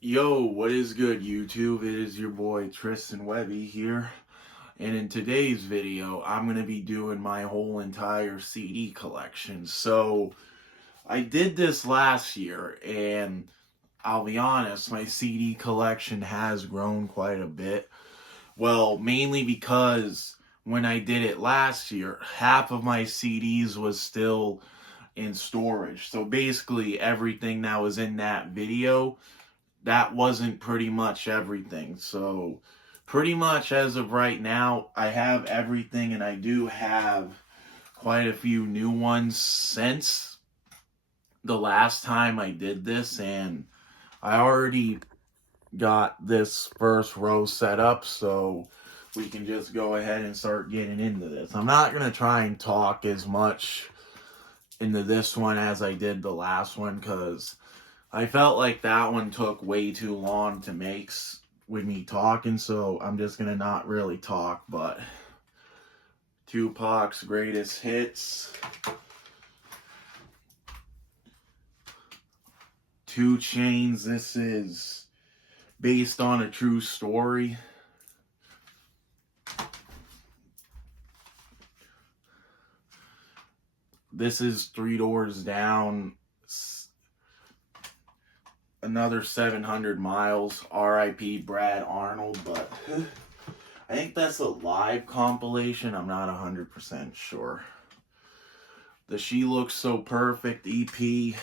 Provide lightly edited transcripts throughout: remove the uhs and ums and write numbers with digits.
Yo, what is good, YouTube? It is your boy Triston Webby here, and in today's video, I'm going to be doing my whole entire CD collection. So, I did this last year, and I'll be honest, my CD collection has grown quite a bit. Well, mainly because when I did it last year, half of my CDs was still in storage. So basically, everything that was in that video, that wasn't pretty much everything. So pretty much as of right now, I have everything, and I do have quite a few new ones since the last time I did this, and I already got this first row set up, so we can just go ahead and start getting into this. I'm not going to try and talk as much into this one as I did the last one, because I felt like that one took way too long to make with me talking, so I'm just going to not really talk. But Tupac's greatest hits, 2 Chainz, this is based on a true story. This is 3 Doors Down, another 700 miles, R.I.P. Brad Arnold, but I think that's a live compilation. I'm not 100% sure. The She Looks So Perfect EP,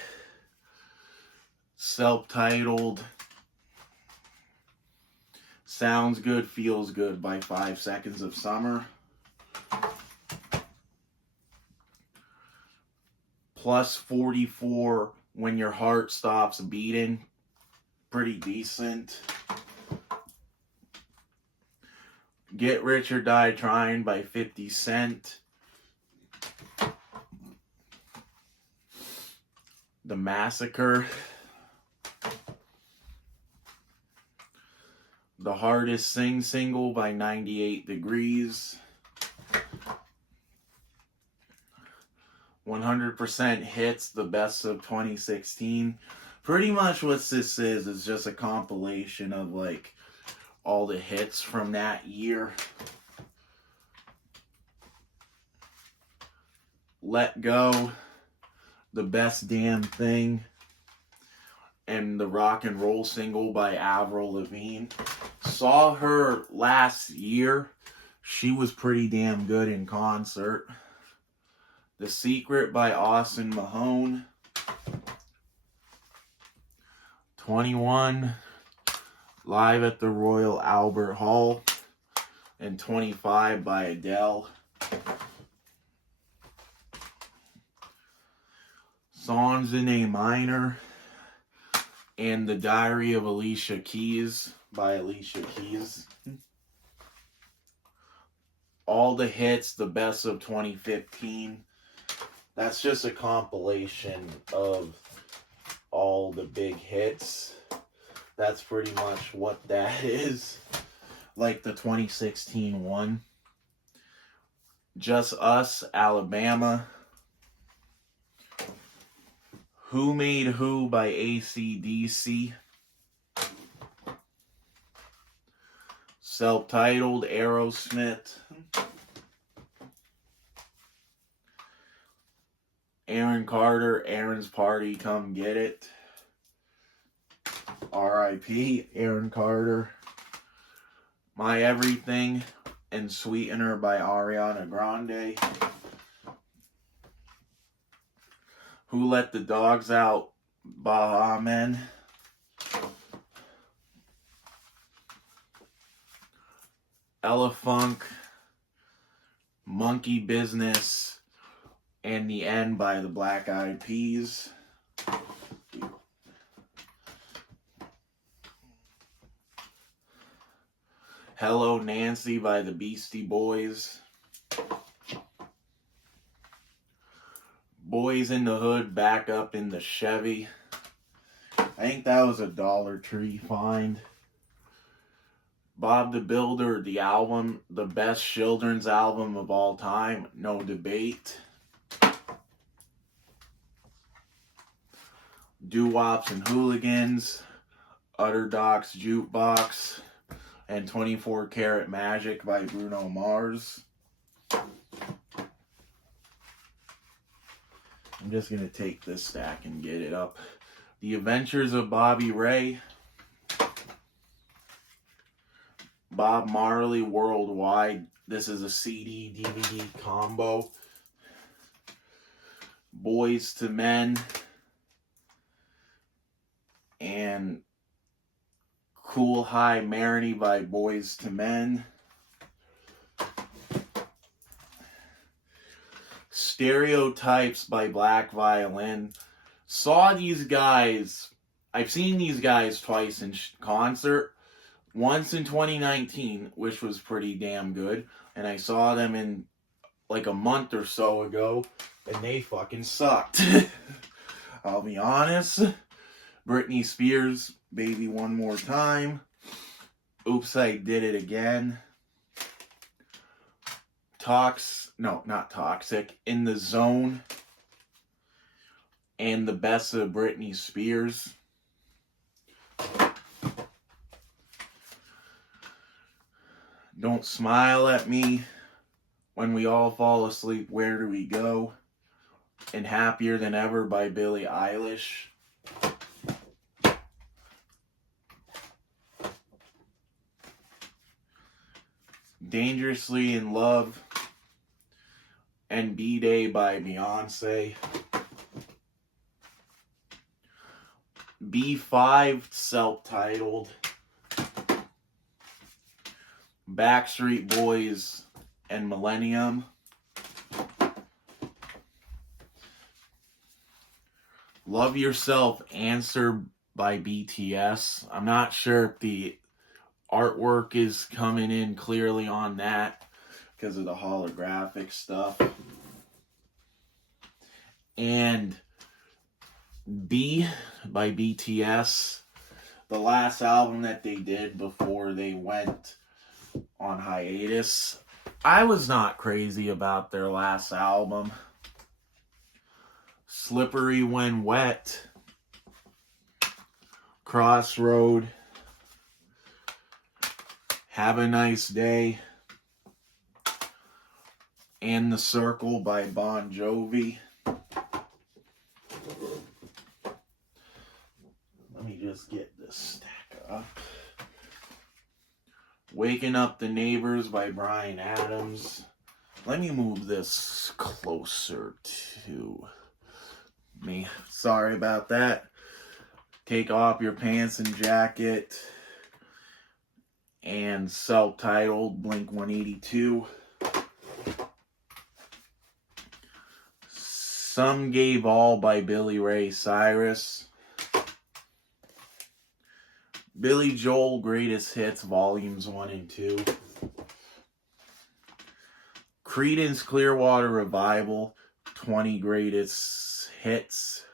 self-titled, Sounds Good, Feels Good by 5 Seconds of Summer. Plus 44, When Your Heart Stops Beating, pretty decent. Get Rich or Die Trying by 50 Cent. The Massacre. The Hardest Thing single by 98 Degrees. 100% Hits, the best of 2016. Pretty much what this is just a compilation of like all the hits from that year. Let Go, The Best Damn Thing, and the Rock and Roll single by Avril Lavigne. Saw her last year. She was pretty damn good in concert. The Secret by Austin Mahone. 21, Live at the Royal Albert Hall. And 25 by Adele. Songs in A Minor. And The Diary of Alicia Keys by Alicia Keys. All the Hits, the best of 2015. That's just a compilation of all the big hits. That's pretty much what that is. Like the 2016 one. Just Us, Alabama. Who Made Who by AC/DC. Self-titled, Aerosmith. Aaron Carter, Aaron's Party, Come Get It. R.I.P. Aaron Carter. My Everything and Sweetener by Ariana Grande. Who Let the Dogs Out, Baha Men. Ella Funk, Monkey Business, and The End by the Black Eyed Peas. Hello Nancy by the Beastie Boys. Boys in the Hood, Back Up in the Chevy. I think that was a Dollar Tree find. Bob the Builder, the album, the best children's album of all time, no debate. Doo-Wops and Hooligans, Utterdox Jukebox, and 24 Karat Magic by Bruno Mars. I'm just going to take this stack and get it up. The Adventures of Bobby Ray. Bob Marley Worldwide. This is a CD, DVD combo. Boys to Men. And Cool High Marinee by Boys to Men. Stereotypes by Black Violin. Saw these guys, I've seen these guys twice in concert. Once in 2019, which was pretty damn good. And I saw them in like a month or so ago, and they fucking sucked. I'll be honest. Britney Spears, Baby One More Time. Oops, I Did It Again. Not Toxic. In the Zone. And the Best of Britney Spears. Don't Smile at Me. When We All Fall Asleep, Where Do We Go? And Happier Than Ever by Billie Eilish. Dangerously in Love and B-Day by Beyonce. B5 self-titled. Backstreet Boys and Millennium. Love Yourself Answer by BTS. I'm not sure if the artwork is coming in clearly on that because of the holographic stuff. And B by BTS, the last album that they did before they went on hiatus. I was not crazy about their last album. Slippery When Wet, Crossroad, Have a Nice Day, and The Circle by Bon Jovi. Let me just get this stack up. Waking Up the Neighbors by Bryan Adams. Let me move this closer to me. Sorry about that. Take Off Your Pants and Jacket. And self-titled Blink-182. Some Gave All by Billy Ray Cyrus. Billy Joel Greatest Hits Volumes 1 and 2. Creedence Clearwater Revival 20 Greatest Hits.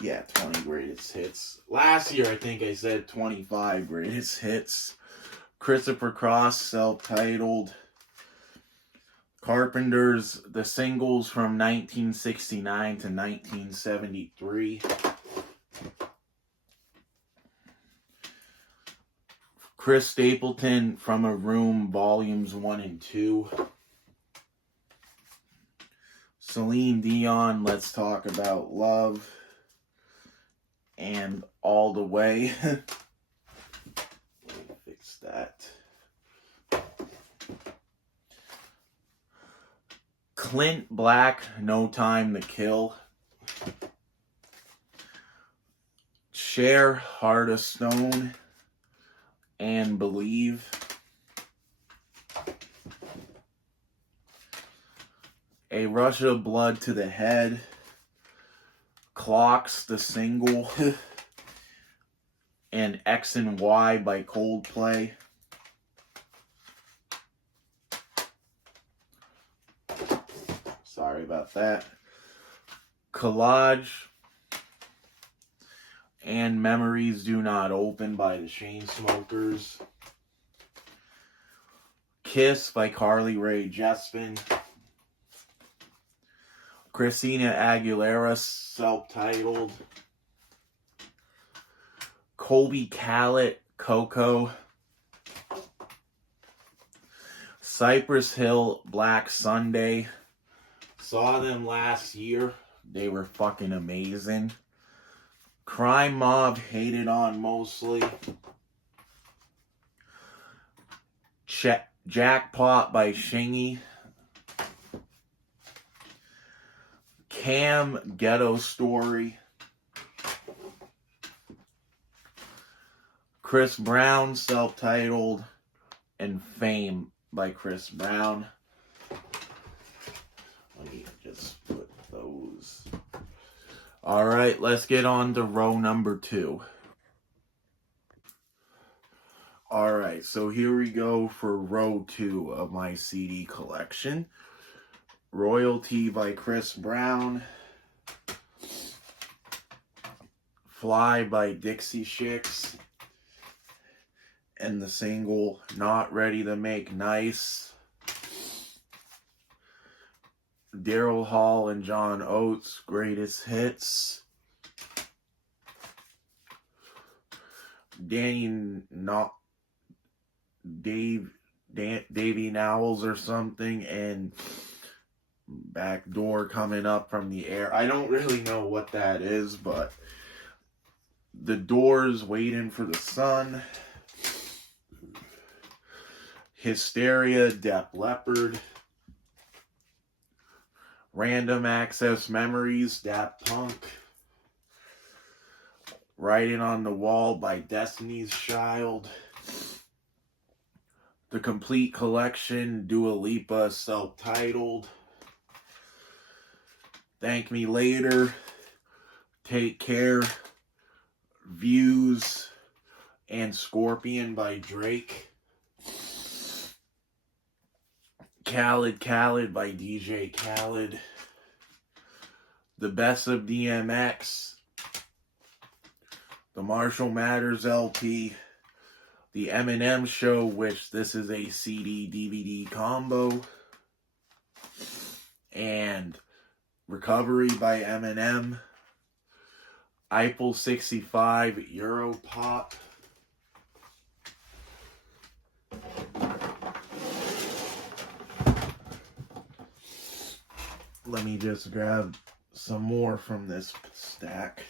Yeah, 20 Greatest Hits. Last year I think I said 25 Greatest Hits. Christopher Cross self-titled. Carpenters, the singles from 1969 to 1973. Chris Stapleton, From a Room, Volumes 1 and 2. Celine Dion, Let's Talk About Love. And All the Way. Let me fix that. Clint Black, No Time to Kill. Cher, Heart of Stone. And Believe. A Rush of Blood to the Head. Clocks, the single. And X and Y by Coldplay. Sorry about that. Collage and Memories Do Not Open by the Chainsmokers. Kiss by Carly Rae Jepsen. Christina Aguilera, self-titled. Colby Callet, Coco. Cypress Hill, Black Sunday. Saw them last year. They were fucking amazing. Crime Mob, Hated On Mostly. Jackpot by Shingy. Cam, Ghetto Story. Chris Brown, self-titled. And Fame by Chris Brown. Let me just put those. Alright, let's get on to row number 2. Alright, so here we go for row 2 of my CD collection. Royalty by Chris Brown. Fly by Dixie Chicks. And the single Not Ready to Make Nice. Daryl Hall and John Oates, Greatest Hits. Davy Nowels or something, and Backdoor Coming Up from the Air. I don't really know what that is, but The Doors, Waiting for the Sun. Hysteria, Def Leppard. Random Access Memories, Daft Punk. Writing on the Wall by Destiny's Child. The Complete Collection, Dua Lipa, self-titled. Thank Me Later. Take Care. Views. And Scorpion by Drake. Khaled by DJ Khaled. The Best of DMX. The Marshall Mathers LP. The Eminem Show, which this is a CD-DVD combo. And Recovery by Eminem. Eiffel 65 Europop. Let me just grab some more from this stack.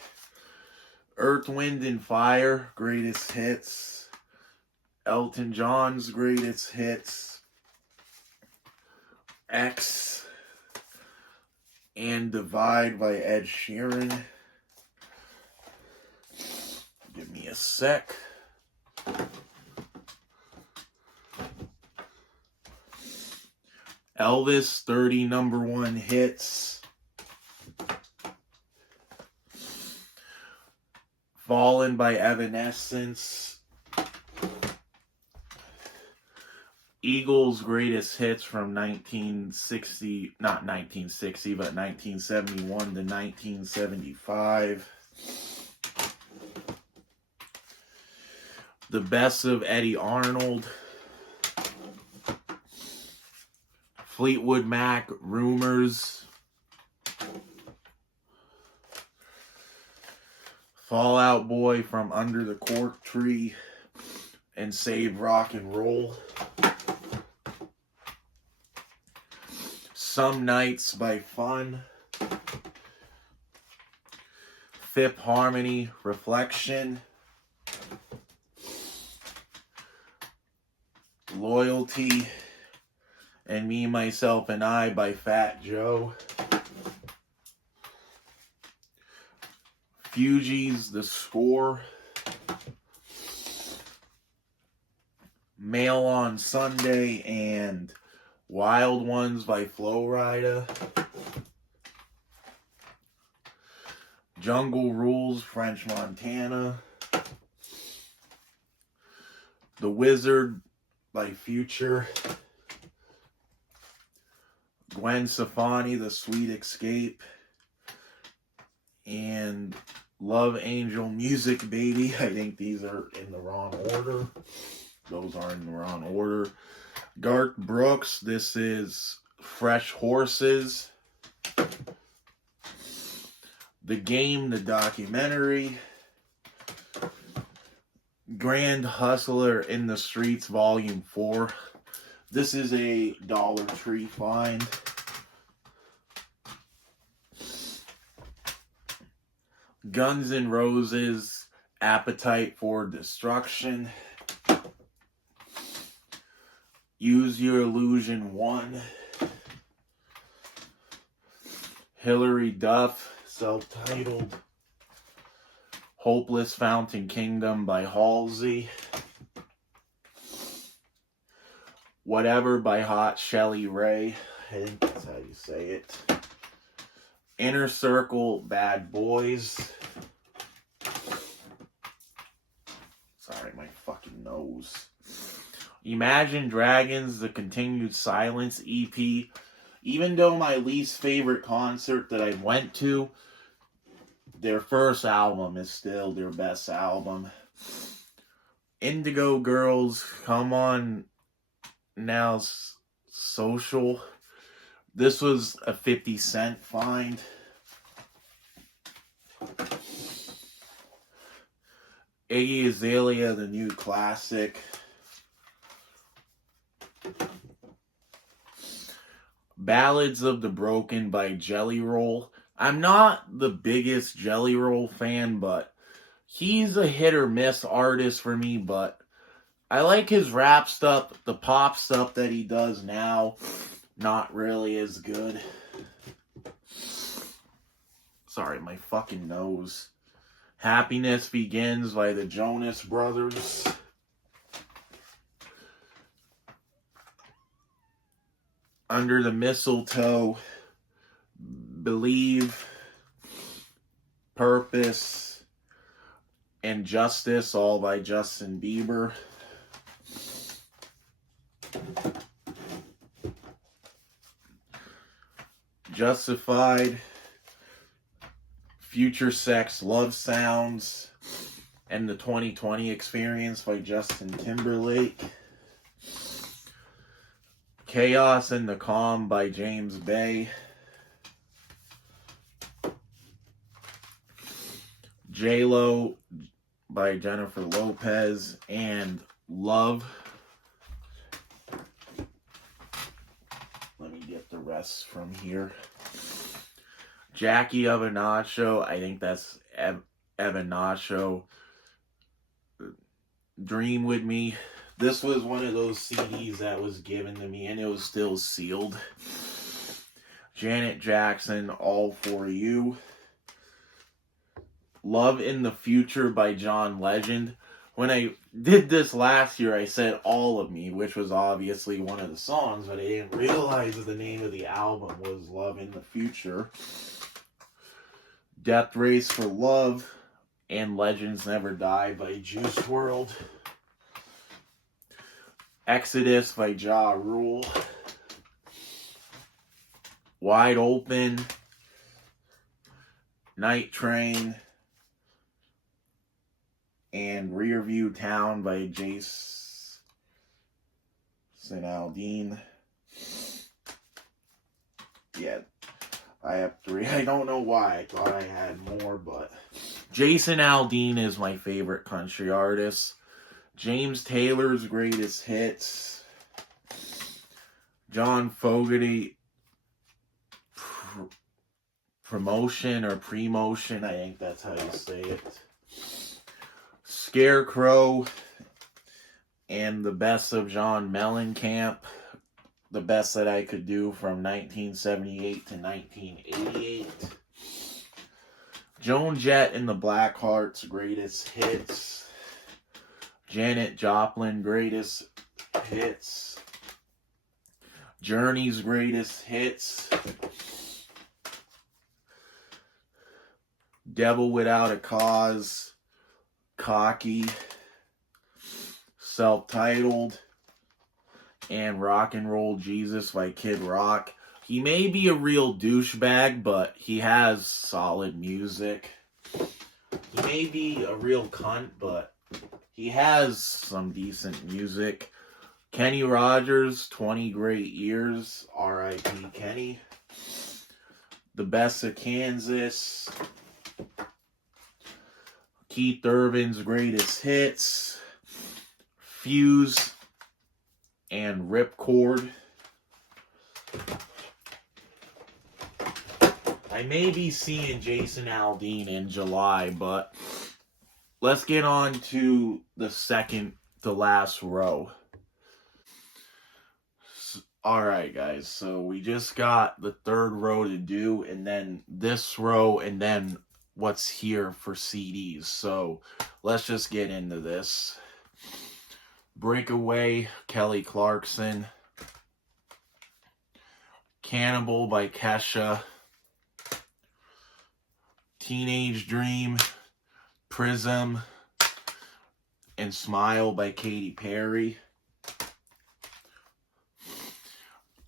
Earth, Wind, and Fire, Greatest Hits. Elton John's Greatest Hits. X. And Divide by Ed Sheeran. Give me a sec. Elvis, 30 number 1 hits. Fallen by Evanescence. Eagles' Greatest Hits from 1960, not 1960, but 1971 to 1975. The Best of Eddie Arnold. Fleetwood Mac, Rumors. Fall Out Boy, From Under the Cork Tree, and Save Rock and Roll. Some Nights by Fun. Fifth Harmony, Reflection. Loyalty. And Me, Myself, and I by Fat Joe. Fugees, The Score. Mail on Sunday and Wild Ones by Flo Rida. Jungle Rules, French Montana. The Wizard by Future. Gwen Stefani, The Sweet Escape. And Love Angel Music Baby. I think these are in the wrong order. Those are in the wrong order. Garth Brooks, this is Fresh Horses. The Game, the documentary. Grand Hustler in the Streets, Volume 4. This is a Dollar Tree find. Guns N' Roses, Appetite for Destruction. Use Your Illusion 1. Hillary Duff, self-titled. Hopeless Fountain Kingdom by Halsey. Whatever by Hot Shelly Ray. I think that's how you say it. Inner Circle, Bad Boys. Sorry, my fucking nose. Imagine Dragons, The Continued Silence EP. Even though my least favorite concert that I went to, their first album is still their best album. Indigo Girls, Come On Now Social. This was a 50 Cent find. Iggy Azalea, The New Classic. Ballads of the Broken by Jelly Roll. I'm not the biggest Jelly Roll fan, but he's a hit or miss artist for me, but I like his rap stuff. The pop stuff that he does now, not really as good. Sorry, my fucking nose. Happiness Begins by the Jonas Brothers. Under the Mistletoe. Believe, Purpose, and Justice, all by Justin Bieber. Justified, Future Sex, Love Sounds, and the 2020 Experience by Justin Timberlake. Chaos and the Calm by James Bay. J-Lo by Jennifer Lopez, and Love. Let me get the rest from here. Jackie Avenaccio, I think that's Avenaccio. Dream With Me. This was one of those CDs that was given to me, and it was still sealed. Janet Jackson, All For You. Love in the Future by John Legend. When I did this last year, I said All of Me, which was obviously one of the songs, but I didn't realize that the name of the album was Love in the Future. Death Race for Love and Legends Never Die by Juice WRLD. Exodus by Ja Rule. Wide Open. Night Train. And Rearview Town by Jason Aldean. Yeah, I have 3. I don't know why. I thought I had more, but Jason Aldean is my favorite country artist. James Taylor's Greatest Hits. John Fogerty Promotion or Premotion, I think that's how you say it. Scarecrow and The Best of John Mellencamp. The best that I could do from 1978 to 1988. Joan Jett and the Blackhearts Greatest Hits. Janet Joplin Greatest Hits. Journey's Greatest Hits. Devil Without a Cause. Cocky. Self-Titled. And Rock and Roll Jesus by Kid Rock. He may be a real douchebag, but he has solid music. He may be a real cunt, but he has some decent music. Kenny Rogers, 20 Great Years, R.I.P. Kenny. The Best of Kansas. Keith Urban's Greatest Hits, Fuse, and Ripcord. I may be seeing Jason Aldean in July, but let's get on to the second to last row. Alright guys, so we just got the third row to do, and then this row, and then what's here for CDs. So let's just get into this. Breakaway, Kelly Clarkson. Cannibal by Kesha. Teenage Dream, Prism, and Smile by Katy Perry.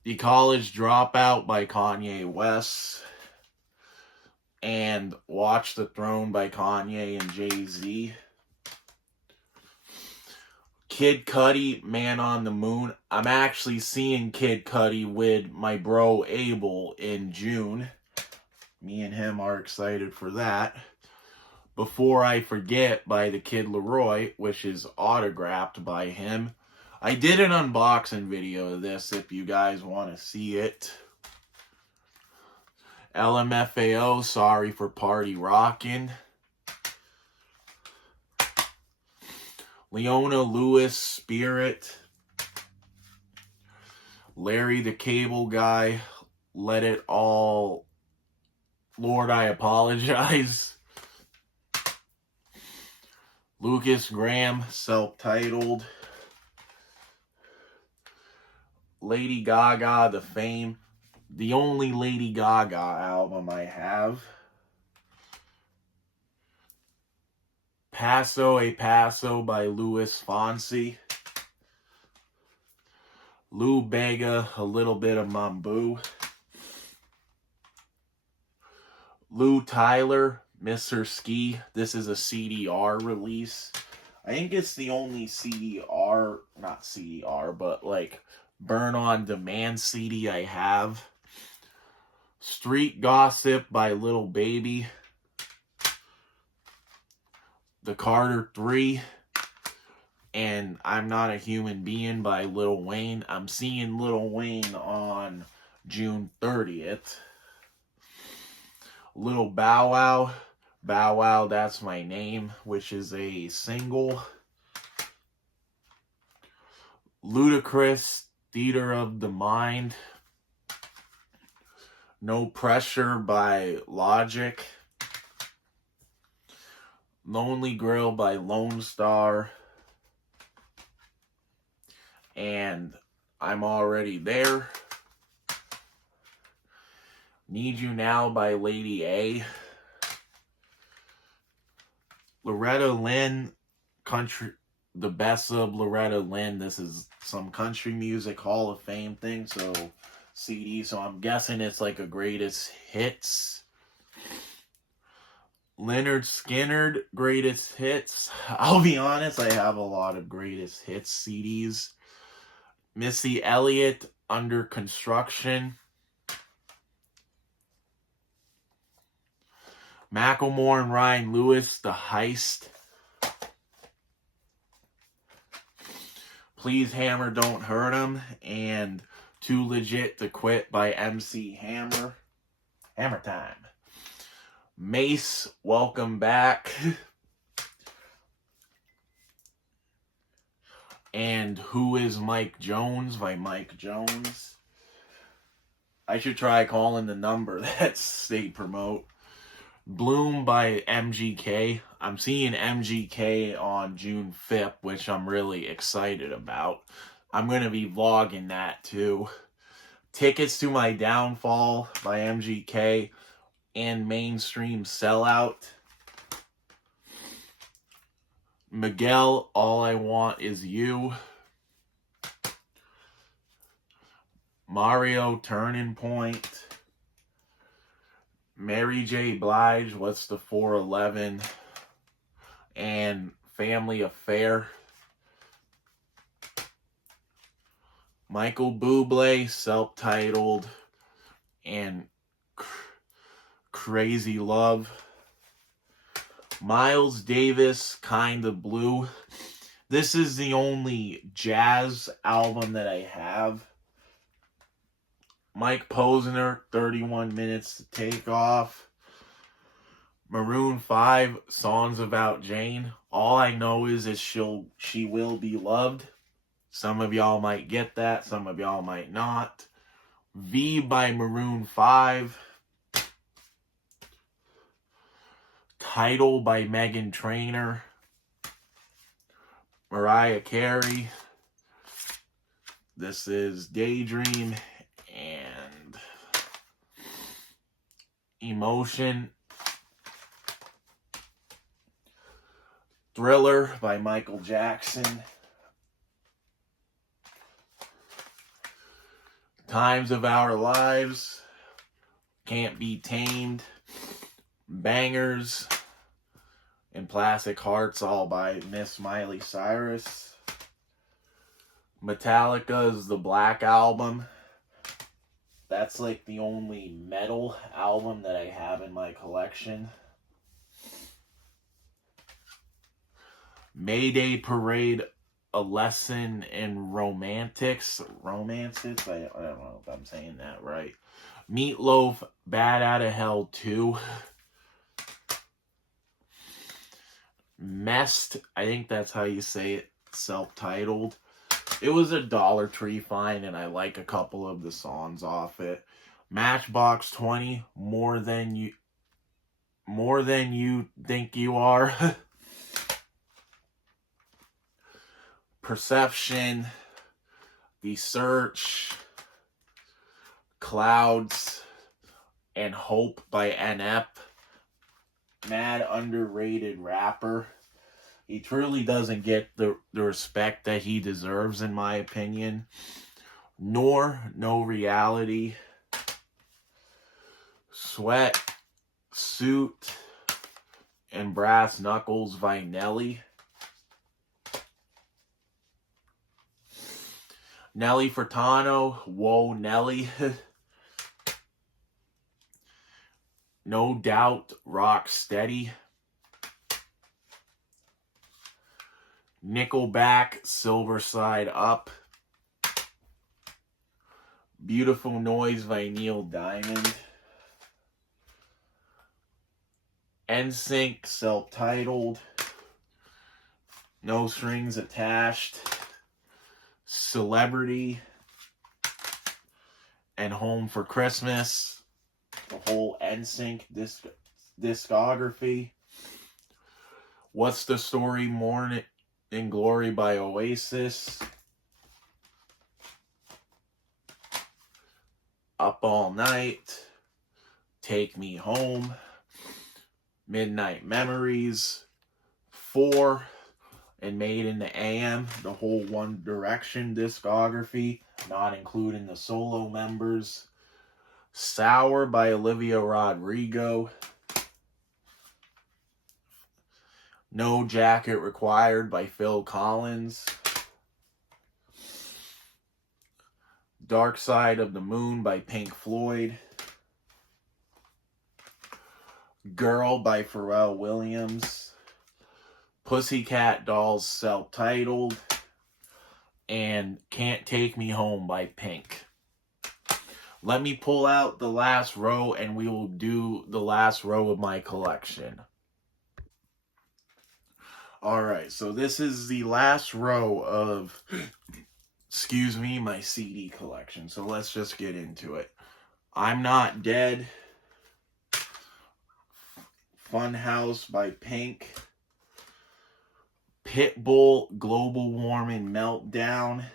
The College Dropout by Kanye West. And Watch the Throne by Kanye and Jay-Z. Kid Cudi, Man on the Moon. I'm actually seeing Kid Cudi with my bro Abel in June. Me and him are excited for that. Before I Forget by the Kid Leroy, which is autographed by him. I did an unboxing video of this if you guys want to see it. LMFAO, Sorry for Party Rockin'. Leona Lewis, Spirit. Larry the Cable Guy, Let It All... Lord, I Apologize. Lucas Graham, Self-Titled. Lady Gaga, The Fame. The only Lady Gaga album I have. Paso a Paso by Luis Fonsi. Lou Bega, A Little Bit of Mambo. Lou Tyler, Mr. Ski. This is a CDR release. I think it's the only CDR, not CDR, but like Burn on Demand CD I have. Street Gossip by Lil Baby. The Carter 3. And I'm Not a Human Being by Lil Wayne. I'm seeing Lil Wayne on June 30th. Little Bow Wow. Bow Wow, That's My Name, which is a single. Ludacris, Theater of the Mind. No Pressure by Logic. Lonely Girl by Lone Star. And I'm Already There. Need You Now by Lady A. Loretta Lynn, Country, The Best of Loretta Lynn. This is some country music Hall of Fame thing, so CD, so I'm guessing it's like a greatest hits. Leonard Skinner, Greatest Hits. I'll be honest, I have a lot of Greatest Hits CDs. Missy Elliott, Under Construction. Macklemore and Ryan Lewis, The Heist. Please Hammer, Don't Hurt 'Em. And Too Legit to Quit by MC Hammer. Hammer Time. Mace, Welcome Back. And Who Is Mike Jones by Mike Jones. I should try calling the number that they promote. Bloom by MGK. I'm seeing MGK on June 5th, which I'm really excited about. I'm going to be vlogging that too. Tickets to My Downfall by MGK and Mainstream Sellout. Miguel, All I Want Is You. Mario, Turning Point. Mary J. Blige, What's the 411? And Family Affair. Michael Bublé, Self-Titled. And Crazy Love. Miles Davis, Kind of Blue. This is the only jazz album that I have. Mike Posner, 31 Minutes to Take Off. Maroon 5, Songs About Jane. All I know is that she will be loved. Some of y'all might get that, some of y'all might not. V by Maroon 5. Title by Meghan Trainor. Mariah Carey. This is Daydream and Emotion. Thriller by Michael Jackson. Times of Our Lives. Can't Be Tamed. Bangers and Plastic Hearts, all by Miss Miley Cyrus. Metallica's The Black Album. That's like the only metal album that I have in my collection. Mayday Parade, A Lesson in Romantics. Romances? I don't know if I'm saying that right. Meatloaf, Bad Outta Hell 2. Messed, I think that's how you say it, self-titled. It was a Dollar Tree find, and I like a couple of the songs off it. Matchbox 20, More Than You Think You Are. Perception, The Search, Clouds, and Hope by NF. Mad underrated rapper. He truly doesn't get the respect that he deserves, in my opinion. No Reality. Sweat, Suit, and Brass Knuckles by Nelly. Nelly Furtado, Whoa Nelly. No Doubt, Rock Steady. Nickelback, Silver Side Up. Beautiful Noise by Neil Diamond. NSYNC, self-titled. No Strings Attached. Celebrity. And Home for Christmas. The whole NSYNC discography. What's the Story, Morning in Glory by Oasis. Up All Night. Take Me Home. Midnight Memories. 4. And Made in the AM. The whole One Direction discography, not including the solo members. Sour by Olivia Rodrigo. No Jacket Required by Phil Collins. Dark Side of the Moon by Pink Floyd. Girl by Pharrell Williams. Pussycat Dolls, self-titled. And Can't Take Me Home by Pink. Let me pull out the last row and we will do the last row of my collection. Alright, so this is the last row of, my CD collection. So let's just get into it. I'm Not Dead. Funhouse by Pink. Pitbull, Global Warming Meltdown.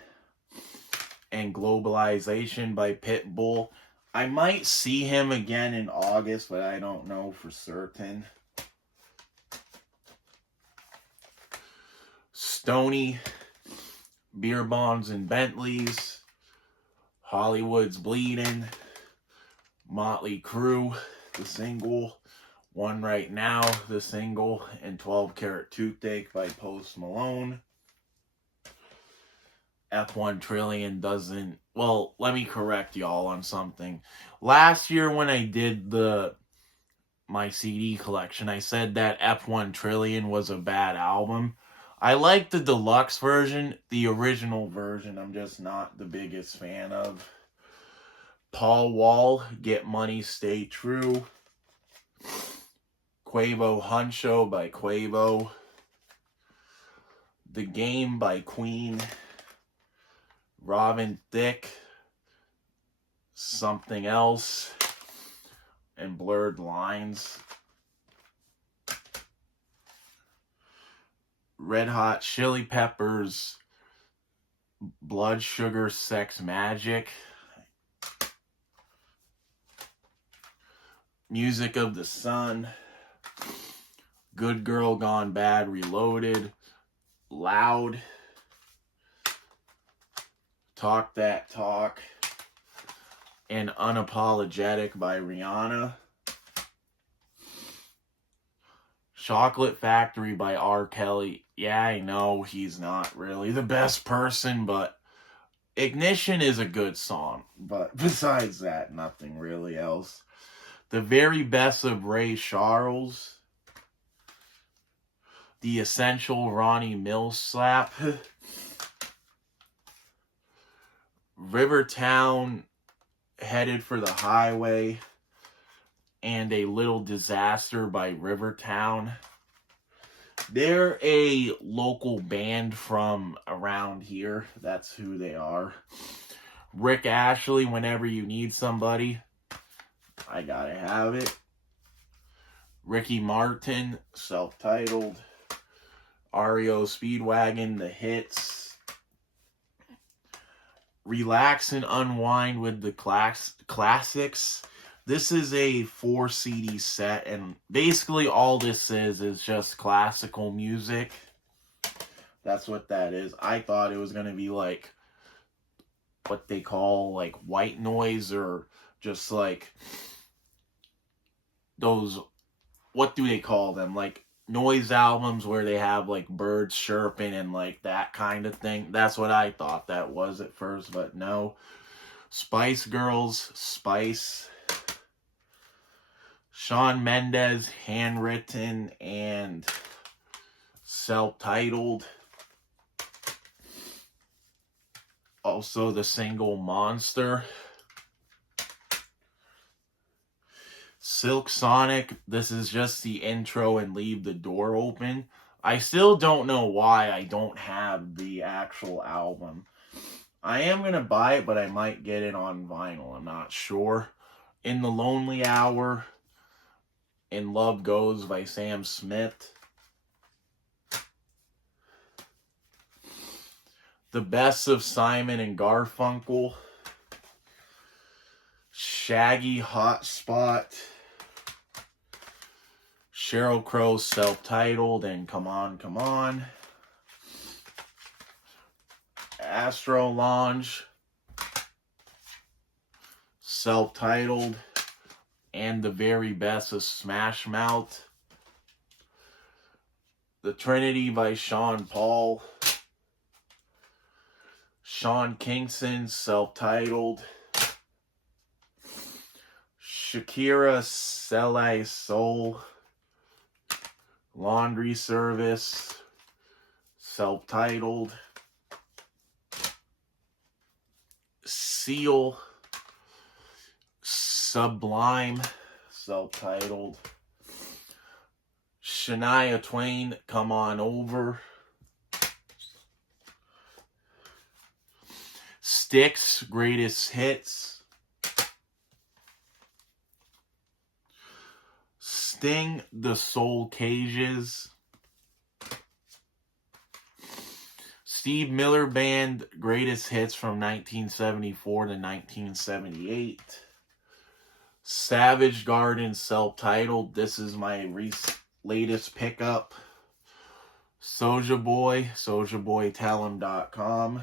And Globalization by Pitbull. I might see him again in August, but I don't know for certain. Stoney, Beer Bonds and Bentleys. Hollywood's Bleeding. Motley Crue, the single. One Right Now, the single. And 12 Karat Toothache by Post Malone. F1 Trillion doesn't... Well, let me correct y'all on something. Last year when I did the my CD collection. I said that F1 Trillion was a bad album. I like the deluxe version. The original version, I'm just not the biggest fan of. Paul Wall, Get Money, Stay True. Quavo Huncho by Quavo. The Game by Queen. Robin Thicke. Something Else. And Blurred Lines. Red Hot Chili Peppers. Blood Sugar Sex Magic. Music of the Sun. Good Girl Gone Bad Reloaded. Loud. Talk That Talk. And Unapologetic by Rihanna. Chocolate Factory by R. Kelly. Yeah, I know he's not really the best person, but Ignition is a good song. But besides that, nothing really else. The Very Best of Ray Charles. The Essential Ronnie Mills Slap. Rivertown, Headed for the Highway. And A Little Disaster by Rivertown. They're a local band from around here. That's who they are. Rick Ashley, Whenever You Need Somebody. I gotta have it. Ricky Martin, self-titled. REO Speedwagon, The Hits. Relax and Unwind with the Classics. This is a 4 CD set, and basically all this is just classical music. That's what that is. I thought it was going to be like what they call like white noise, or just like those, what do they call them? Like noise albums where they have like birds chirping and like that kind of thing. That's what I thought that was at first, but no. Spice Girls, Spice. Shawn Mendes, Handwritten and self-titled. Also the single Monster. Silk Sonic, this is just the intro and Leave the Door Open. I still don't know why I don't have the actual album. I am going to buy it, but I might get it on vinyl. I'm not sure. In the Lonely Hour. In Love Goes by Sam Smith. The Best of Simon and Garfunkel. Shaggy Hotspot. Sheryl Crow, self-titled, and Come On, Come On. Astro Lounge, self-titled, and The Very Best of Smash Mouth. The Trinity by Sean Paul. Sean Kingston, self-titled. Shakira, Soleil Soul. Laundry Service, self-titled. Seal, Sublime, self-titled. Shania Twain, Come On Over. Styx, Greatest Hits. Sting, The Soul Cages. Steve Miller Band, Greatest Hits from 1974 to 1978. Savage Garden, self-titled. This is my latest pickup. Soulja Boy, SouljaBoyTellHim.com.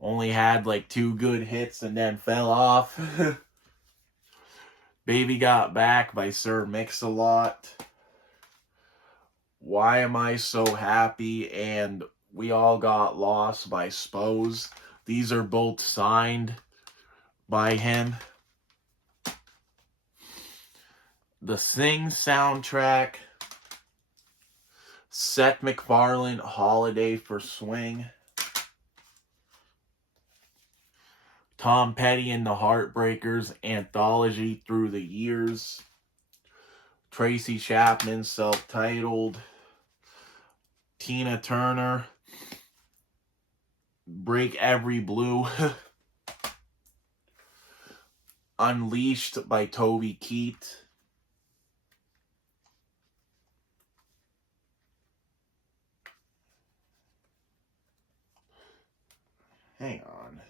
Only had like 2 good hits and then fell off. Baby Got Back by Sir Mix-a-Lot. Why Am I So Happy and We All Got Lost by Spose. These are both signed by him. The Sing soundtrack. Seth MacFarlane, Holiday for Swing. Tom Petty and the Heartbreakers, Anthology Through the Years. Tracy Chapman, Self-Titled. Tina Turner, Break Every Blue. Unleashed by Toby Keith. Hang on.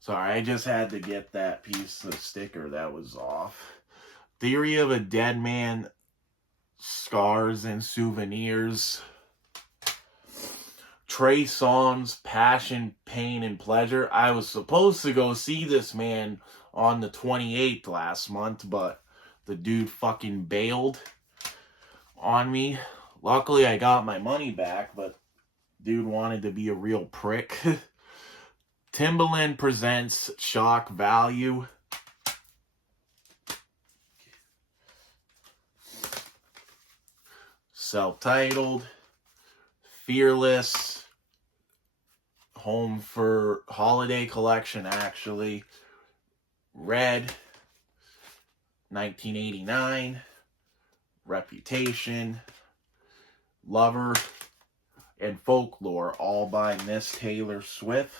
Sorry, I just had to get that piece of sticker that was off. Theory of a Dead Man, Scars and Souvenirs. Trey Songz, Passion, Pain, and Pleasure. I was supposed to go see this man on the 28th last month, but the dude fucking bailed on me. Luckily, I got my money back, but dude wanted to be a real prick. Timbaland presents Shock Value. Self-Titled. Fearless. Home for Holiday Collection, actually. Red. 1989. Reputation. Lover. And Folklore, all by Miss Taylor Swift.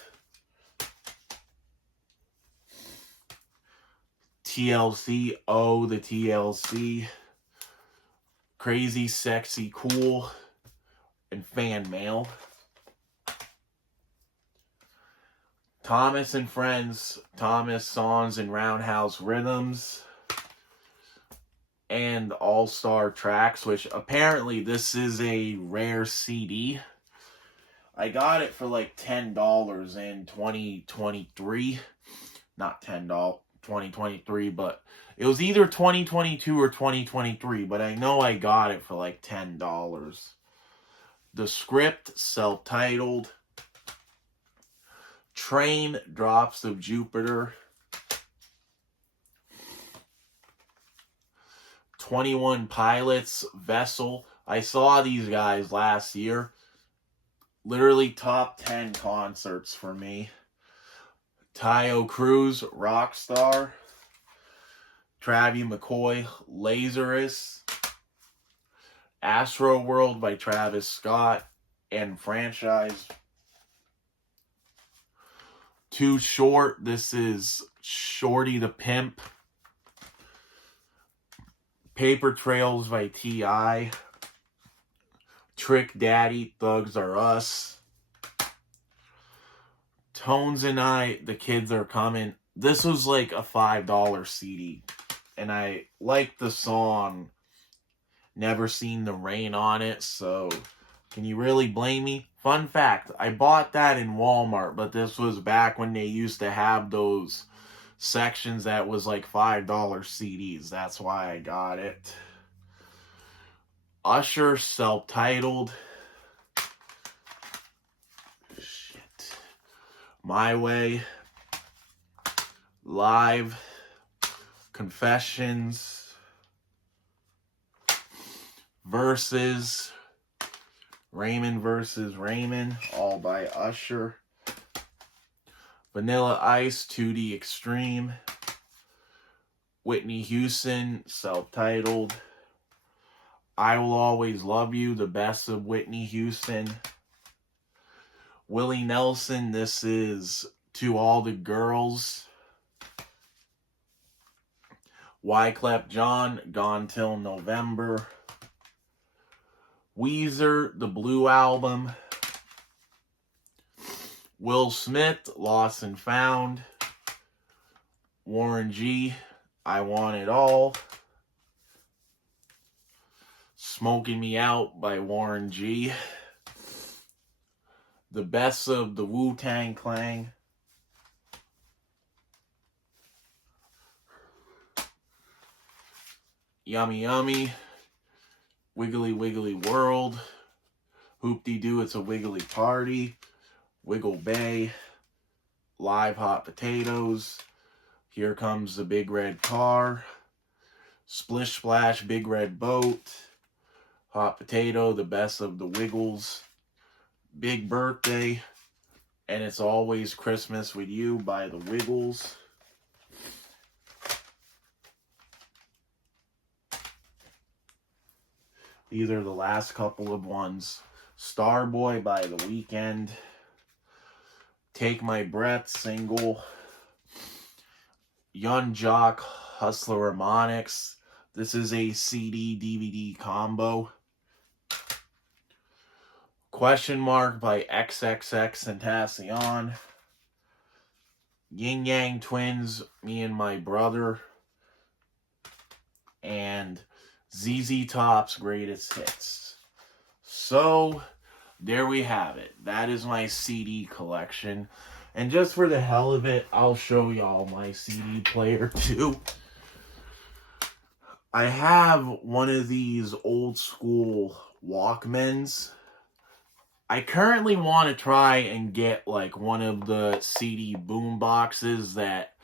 TLC, oh, the TLC. Crazy, Sexy, Cool, and Fan Mail. Thomas and Friends, Thomas Songs and Roundhouse Rhythms. And All-Star Tracks, which apparently this is a rare CD. I got it for like $10 in 2023. Not $10. 2023, but it was either 2022 or 2023, but I know I got it for like $10. The Script, Self-Titled. Train, Drops of Jupiter. 21 Pilots, Vessel. I saw these guys last year. Literally top 10 concerts for me. Tayo Cruz, Rockstar. Travie McCoy, Lazarus. Astro World by Travis Scott and Franchise. Too Short, this is Shorty the Pimp. Paper Trails by T.I. Trick Daddy, Thugs Are Us. Tones and I, The Kids Are Coming. This was like a $5 CD. And I liked the song. Never Seen the Rain on it. So, can you really blame me? Fun fact, I bought that in Walmart. But this was back when they used to have those sections that was like $5 CDs. That's why I got it. Usher, Self-Titled. My Way, Live, Confessions, Versus, Raymond vs. Raymond, all by Usher. Vanilla Ice, 2D Extreme. Whitney Houston, Self-Titled. I Will Always Love You, the best of Whitney Houston. Willie Nelson, this is To All the Girls. Wyclef Jean, Gone Till November. Weezer, The Blue Album. Will Smith, Lost and Found. Warren G, I Want It All. Smoking Me Out by Warren G. The Best of the Wu-Tang Clan. Yummy Yummy. Wiggly Wiggly World. Hoop-de-Doo, It's a Wiggly Party. Wiggle Bay. live hot potatoes. Here comes the big red car. Splish splash, big red boat. Hot potato, the best of the Wiggles. Big birthday. And it's always Christmas with you by the Wiggles. These are the last couple of ones. Starboy by The Weeknd. Take My Breath single. Young Jock Hustler Harmonics. This is a CD DVD combo. Question Mark by XXXTentacion. Yin Yang Twins, Me and My Brother. And ZZ Top's Greatest Hits. So, there we have it. That is my CD collection. And just for the hell of it, I'll show y'all my CD player too. I have one of these old school Walkmans. I currently want to try and get like one of the CD boom boxes that,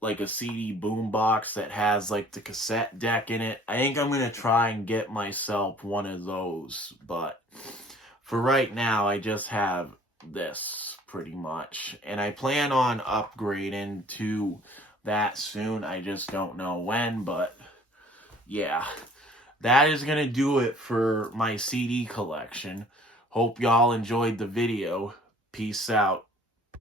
like a CD boom box that has like the cassette deck in it. I think I'm going to try and get myself one of those. But for right now, I just have this pretty much. And I plan on upgrading to that soon. I just don't know when, but yeah. That is going to do it for my CD collection. Hope y'all enjoyed the video. Peace out.